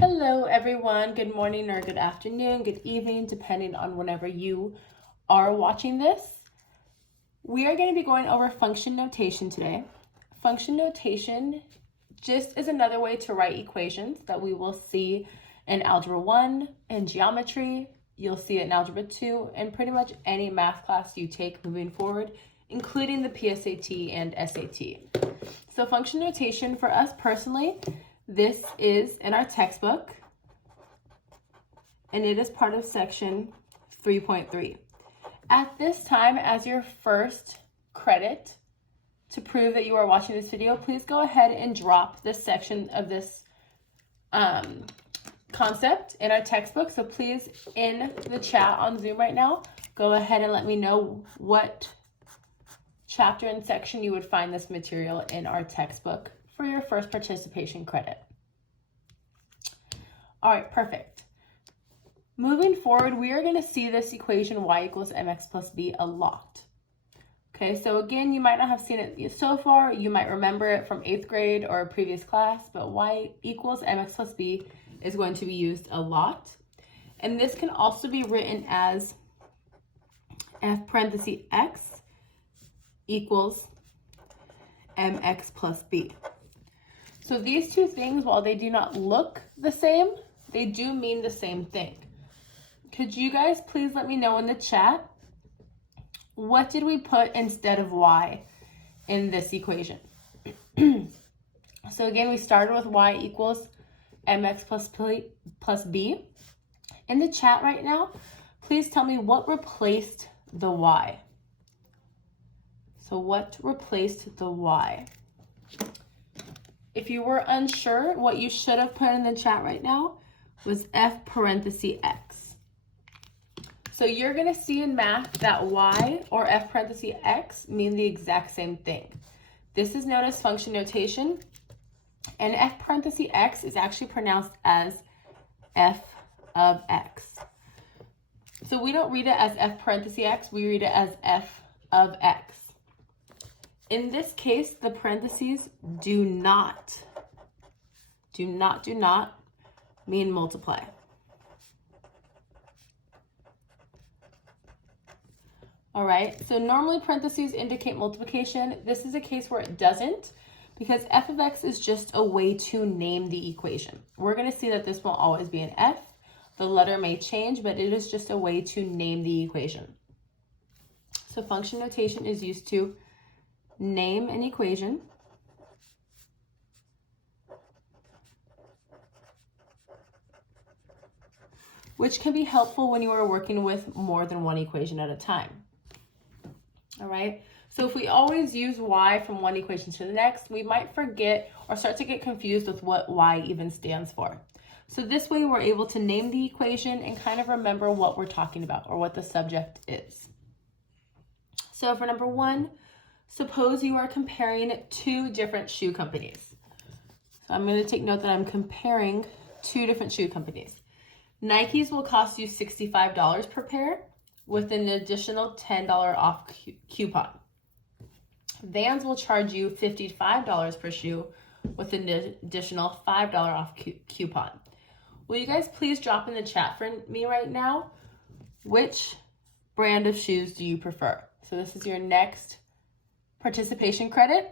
Hello everyone, good morning or good afternoon, good evening, depending on whenever you are watching this. We are going to be going over function notation today. Function notation just is another way to write equations that we will see in Algebra 1, in geometry, you'll see it in Algebra 2, and pretty much any math class you take moving forward, including the PSAT and SAT. So function notation for us personally, this is in our textbook, and it is part of section 3.3. At this time, as your first credit to prove that you are watching this video, please go ahead and drop this section of this concept in our textbook. So please, in the chat on Zoom right now, go ahead and let me know what chapter and section you would find this material in our textbook for your first participation credit. All right, perfect. Moving forward, we are going to see this equation y equals mx plus b a lot. Okay, so again, you might not have seen it so far. You might remember it from 8th grade or a previous class, but y equals mx plus b is going to be used a lot. And this can also be written as f parentheses x equals mx plus b. So these two things, while they do not look the same, they do mean the same thing. Could you guys please let me know in the chat, what did we put instead of y in this equation? So again, we started with y equals mx plus b. In the chat right now, please tell me what replaced the y. So what replaced the y? If you were unsure, what you should have put in the chat right now was f parentheses x. So you're going to see in math that y or f parentheses x mean the exact same thing. This is known as function notation, and f parentheses x is actually pronounced as f of x. So we don't read it as f parentheses x, we read it as f of x. In this case, the parentheses do not mean multiply. All right, so normally parentheses indicate multiplication. This is a case where it doesn't, because f of x is just a way to name the equation. We're going to see that this will always be an f. The letter may change, but it is just a way to name the equation. So function notation is used to name an equation, which can be helpful when you are working with more than one equation at a time. All right, so if we always use y from one equation to the next, we might forget or start to get confused with what y even stands for. So this way we're able to name the equation and kind of remember what we're talking about or what the subject is. So for number 1, suppose you are comparing two different shoe companies. So I'm going to take note that I'm comparing two different shoe companies. Nikes will cost you $65 per pair with an additional $10 off coupon. Vans will charge you $55 per shoe with an additional $5 off coupon. Will you guys please drop in the chat for me right now, which brand of shoes do you prefer? So this is your next participation credit.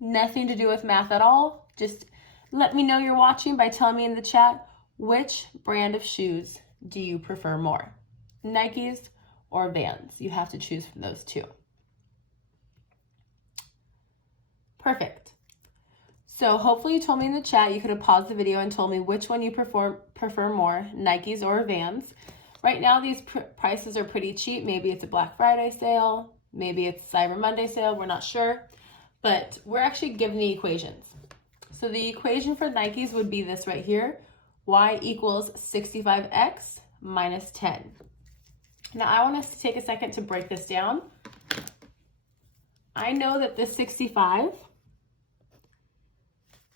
Nothing to do with math at all. Just let me know you're watching by telling me in the chat, which brand of shoes do you prefer more? Nikes or Vans? You have to choose from those two. Perfect. So hopefully you told me in the chat, you could have paused the video and told me which one you prefer more, Nikes or Vans. Right now, these prices are pretty cheap. Maybe it's a Black Friday sale. Maybe it's Cyber Monday sale. We're not sure. But we're actually given the equations. So the equation for Nikes would be this right here. Y equals 65x minus 10. Now, I want us to take a second to break this down. I know that this 65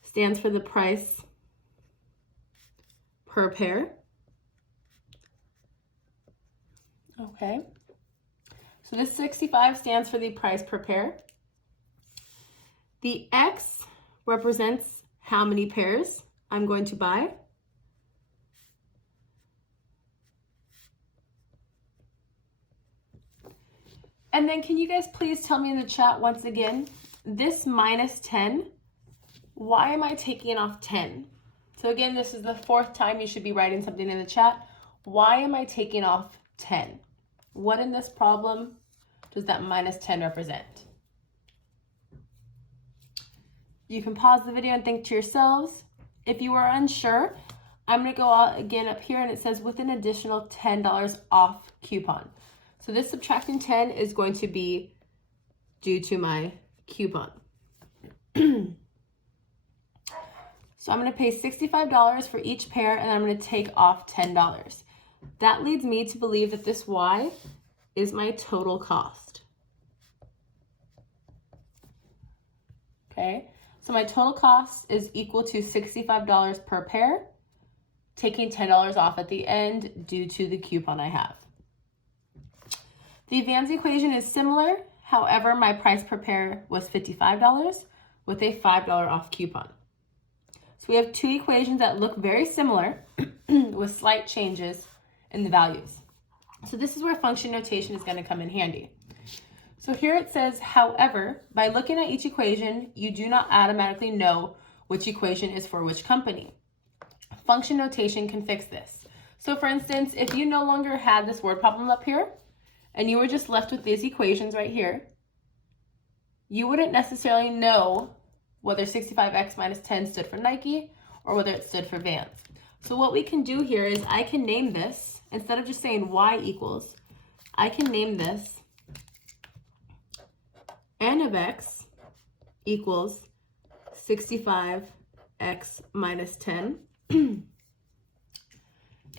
stands for the price per pair. Okay. So this 65 stands for the price per pair. The X represents how many pairs I'm going to buy. And then can you guys please tell me in the chat once again, this minus 10, why am I taking off 10? So again, this is the 4th time you should be writing something in the chat. Why am I taking off 10? What in this problem does that minus 10 represent? You can pause the video and think to yourselves. If you are unsure, I'm going to go out again up here and it says with an additional $10 off coupon. So this subtracting 10 is going to be due to my coupon. So I'm going to pay $65 for each pair and I'm going to take off $10. That leads me to believe that this Y is my total cost. Okay, so my total cost is equal to $65 per pair, taking $10 off at the end due to the coupon I have. The Vans equation is similar. However, my price per pair was $55 with a $5 off coupon. So we have two equations that look very similar with slight changes in the values. So this is where function notation is going to come in handy. So here it says, however, by looking at each equation, you do not automatically know which equation is for which company. Function notation can fix this. So for instance, if you no longer had this word problem up here, and you were just left with these equations right here, you wouldn't necessarily know whether 65x minus 10 stood for Nike or whether it stood for Vans. So what we can do here is I can name this, instead of just saying y equals, I can name this n of x equals 65x minus 10.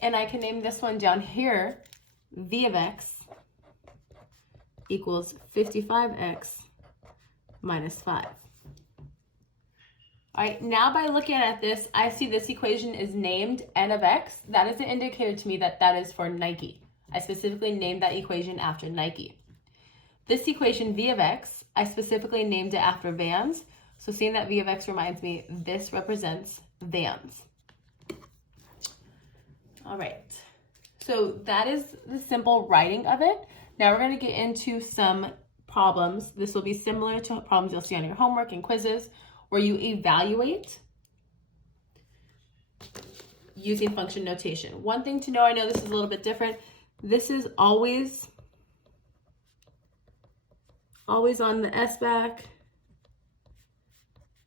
And I can name this one down here, v of x equals 55x minus 5. All right, now by looking at this, I see this equation is named n of x. That is an indicator to me that that is for Nike. I specifically named that equation after Nike. This equation v of x, I specifically named it after Vans. So seeing that v of x reminds me, this represents Vans. All right, so that is the simple writing of it. Now we're going to get into some problems. This will be similar to problems you'll see on your homework and quizzes, where you evaluate using function notation. One thing to know, I know this is a little bit different. This is always on the SBAC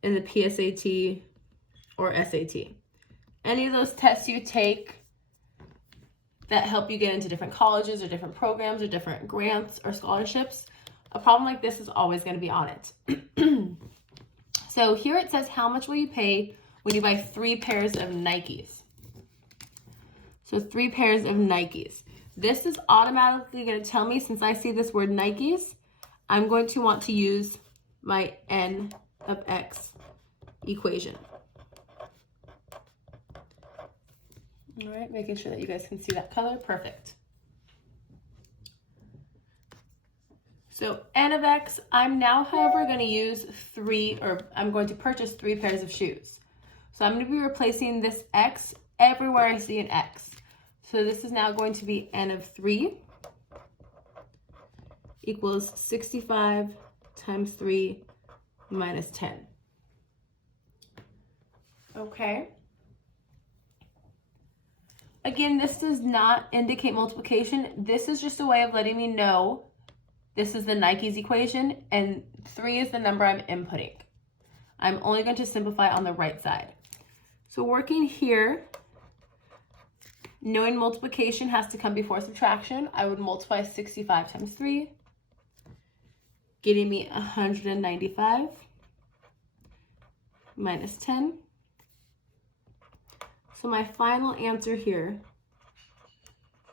and the PSAT or SAT. Any of those tests you take that help you get into different colleges or different programs or different grants or scholarships, a problem like this is always going to be on it. So here it says, how much will you pay when you buy 3 pairs of Nikes? So 3 pairs of Nikes. This is automatically going to tell me, since I see this word Nikes, I'm going to want to use my n of x equation. All right, making sure that you guys can see that color. Perfect. So n of x, I'm now, however, going to use I'm going to purchase 3 pairs of shoes. So I'm going to be replacing this x everywhere I see an x. So this is now going to be n of 3 equals 65 times 3 minus 10. Okay. Again, this does not indicate multiplication. This is just a way of letting me know this is the Nike's equation, and 3 is the number I'm inputting. I'm only going to simplify on the right side. So working here, knowing multiplication has to come before subtraction, I would multiply 65 times 3, getting me 195 minus 10. So my final answer here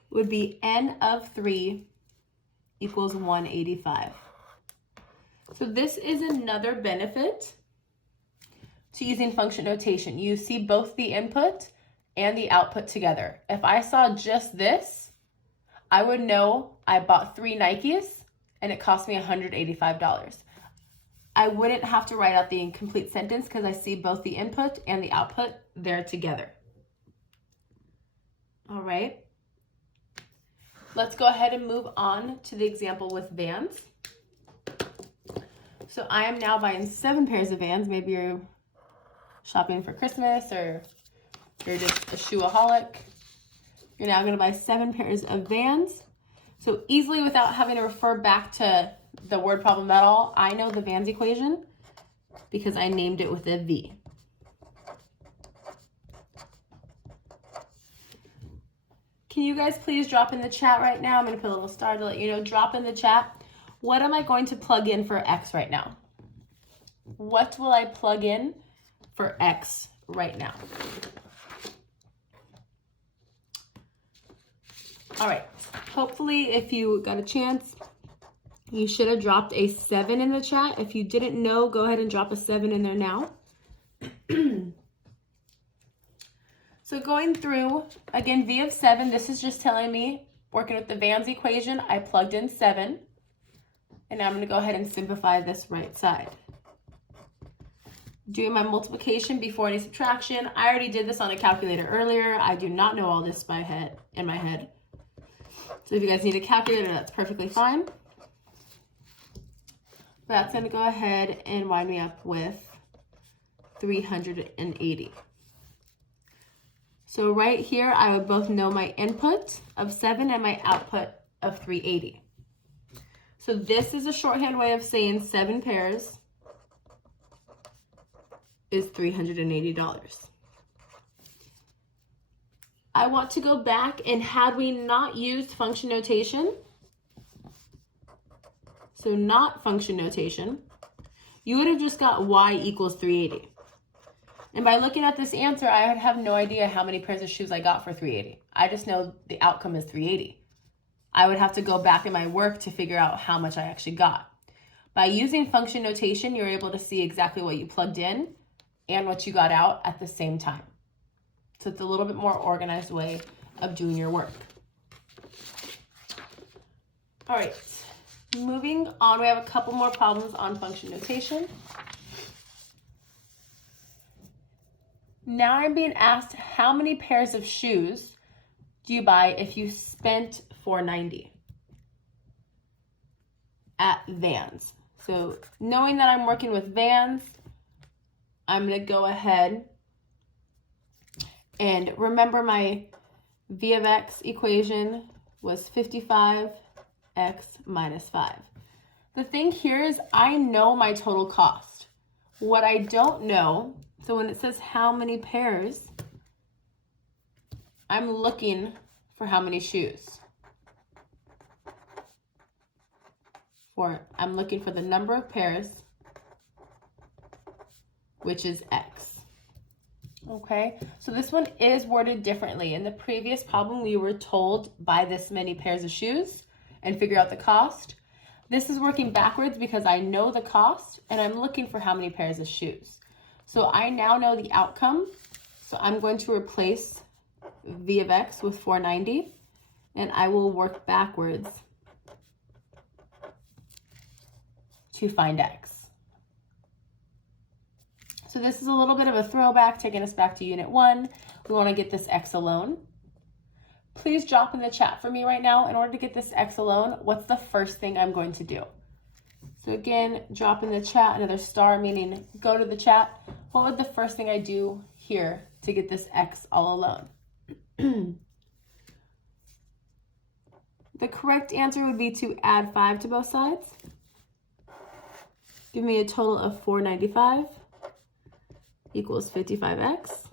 would be n of 3 equals 185. So this is another benefit to using function notation. You see both the input and the output together. If I saw just this, I would know I bought 3 Nikes and it cost me $185. I wouldn't have to write out the incomplete sentence because I see both the input and the output there together. All right. let's go ahead and move on to the example with Vans. So I am now buying 7 pairs of Vans. Maybe you're shopping for Christmas or you're just a shoeaholic. You're now going to buy 7 pairs of Vans. So easily, without having to refer back to the word problem at all, I know the Vans equation because I named it with a V. Can you guys please drop in the chat right now? I'm going to put a little star to let you know. Drop in the chat. What am I going to plug in for X right now? What will I plug in for X right now? All right. Hopefully, if you got a chance, you should have dropped a 7 in the chat. If you didn't know, go ahead and drop a 7 in there now. So going through, again, V of 7, this is just telling me, working with the Vans equation, I plugged in 7. And now I'm going to go ahead and simplify this right side. Doing my multiplication before any subtraction. I already did this on a calculator earlier. I do not know all this in my head. So if you guys need a calculator, that's perfectly fine. That's going to go ahead and wind me up with 380. So right here, I would both know my input of 7 and my output of 380. So this is a shorthand way of saying 7 pairs is $380. I want to go back, and had we not used function notation, so not function notation, you would have just got y equals 380. And by looking at this answer, I would have no idea how many pairs of shoes I got for 380. I just know the outcome is 380. I would have to go back in my work to figure out how much I actually got. By using function notation, you're able to see exactly what you plugged in and what you got out at the same time. So it's a little bit more organized way of doing your work. All right, moving on, we have a couple more problems on function notation. Now I'm being asked, how many pairs of shoes do you buy if you spent $4.90 at Vans? So knowing that I'm working with Vans, I'm going to go ahead and remember my V of X equation was 55x minus 5. The thing here is I know my total cost. What I don't know, so when it says how many pairs, I'm looking for how many shoes. I'm looking for the number of pairs, which is X. Okay, so this one is worded differently. In the previous problem, we were told buy this many pairs of shoes and figure out the cost. This is working backwards because I know the cost and I'm looking for how many pairs of shoes. So I now know the outcome. So I'm going to replace V of X with 490 and I will work backwards to find X. So this is a little bit of a throwback, taking us back to Unit 1. We want to get this X alone. Please drop in the chat for me right now. In order to get this X alone, what's the first thing I'm going to do? So again, drop in the chat, another star, meaning go to the chat. What would the first thing I do here to get this X all alone? The correct answer would be to add 5 to both sides. Give me a total of 495 equals 55x.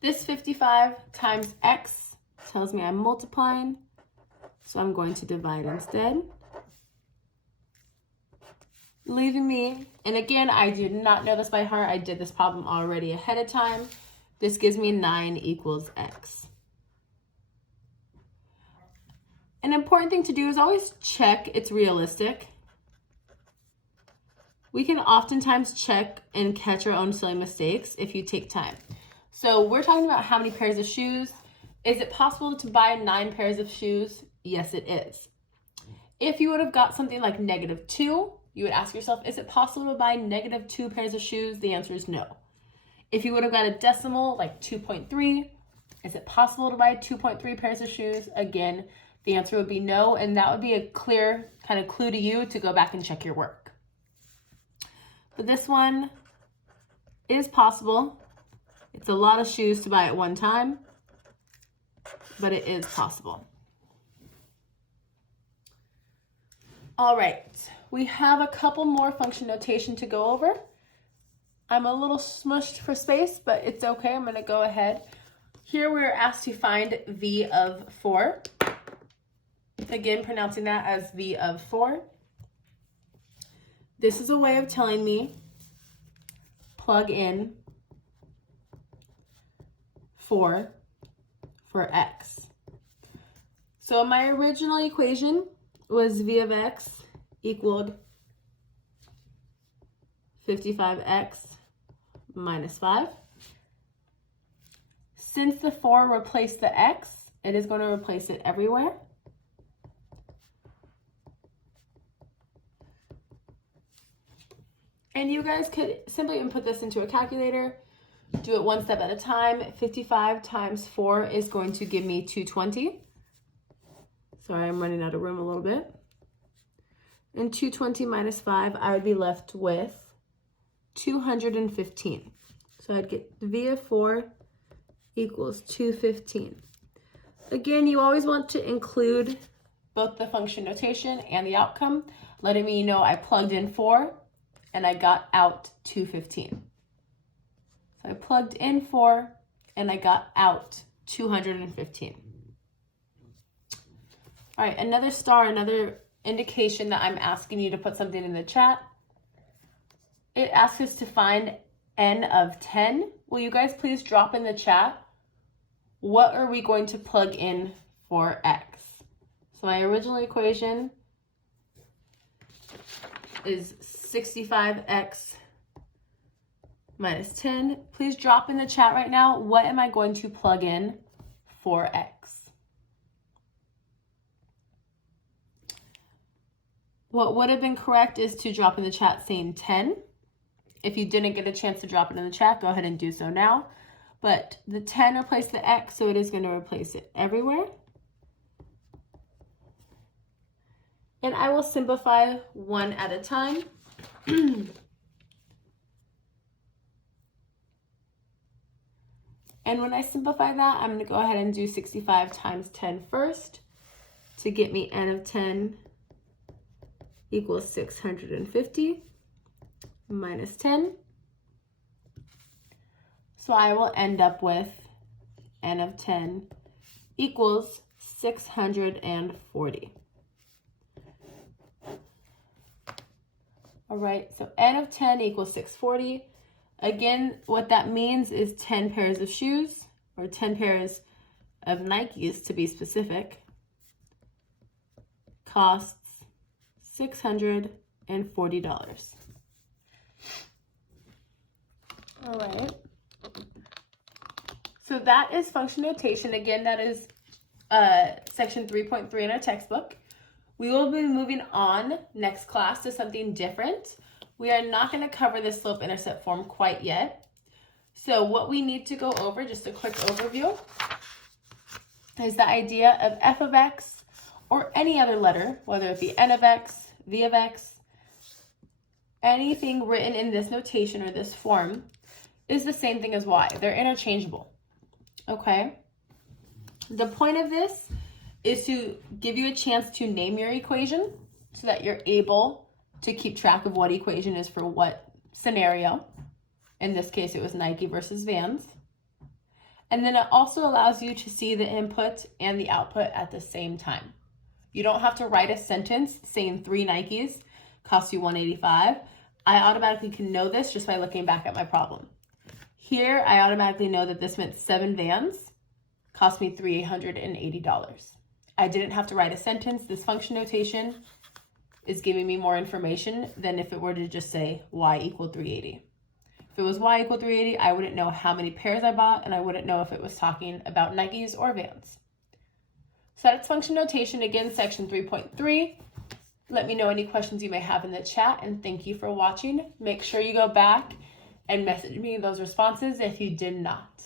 This 55 times x tells me I'm multiplying, so I'm going to divide instead. Leaving me, and again, I did not know this by heart. I did this problem already ahead of time. This gives me 9 equals x. An important thing to do is always check it's realistic. We can oftentimes check and catch our own silly mistakes if you take time. So we're talking about how many pairs of shoes. Is it possible to buy 9 pairs of shoes? Yes, it is. If you would have got something like -2, you would ask yourself, is it possible to buy -2 pairs of shoes? The answer is no. If you would have got a decimal like 2.3, Is it possible to buy 2.3 pairs of shoes? Again, the answer would be no, and that would be a clear kind of clue to you to go back and check your work. But this one is possible. It's a lot of shoes to buy at one time, but it is possible. All right, we have a couple more function notation to go over. I'm a little smushed for space, but it's okay. I'm going to go ahead. Here we're asked to find V of 4. Again, pronouncing that as V of 4. This is a way of telling me plug in 4 for x. So my original equation was V of x equaled 55x minus 5. Since the 4 replaced the x, it is going to replace it everywhere. And you guys could simply input this into a calculator, do it one step at a time. 55 times 4 is going to give me 220. Sorry, I'm running out of room a little bit. And 220 minus 5, I would be left with 215. So I'd get V of 4 equals 215. Again, you always want to include both the function notation and the outcome, letting me know I plugged in 4 and I got out 215. So I plugged in 4 and I got out 215. All right, another star, another indication that I'm asking you to put something in the chat. It asks us to find n of 10. Will you guys please drop in the chat, what are we going to plug in for x? So my original equation is 65x minus 10. Please drop in the chat right now, what am I going to plug in for x? What would have been correct is to drop in the chat saying 10. If you didn't get a chance to drop it in the chat, go ahead and do so now. But the 10 replaced the x, so it is going to replace it everywhere. And I will simplify one at a time. And when I simplify that, I'm going to go ahead and do 65 times 10 first to get me n of 10 equals 650 minus 10. So I will end up with n of 10 equals 640. All right, so n of 10 equals 640. Again, what that means is 10 pairs of shoes, or 10 pairs of Nikes to be specific, costs $640. All right. So that is function notation. Again, that is section 3.3 in our textbook. We will be moving on next class to something different. We are not going to cover the slope-intercept form quite yet. So what we need to go over, just a quick overview, is the idea of f of x or any other letter, whether it be n of x, v of x, anything written in this notation or this form is the same thing as y. They're interchangeable, okay? The point of this is to give you a chance to name your equation so that you're able to keep track of what equation is for what scenario. In this case, it was Nike versus Vans. And then it also allows you to see the input and the output at the same time. You don't have to write a sentence saying 3 Nikes cost you $185. I automatically can know this just by looking back at my problem. Here, I automatically know that this meant 7 Vans cost me $380. I didn't have to write a sentence. This function notation is giving me more information than if it were to just say y equaled 380. If it was y equaled 380, I wouldn't know how many pairs I bought, and I wouldn't know if it was talking about Nikes or Vans. So that's function notation, again, section 3.3. Let me know any questions you may have in the chat, and thank you for watching. Make sure you go back and message me those responses if you did not.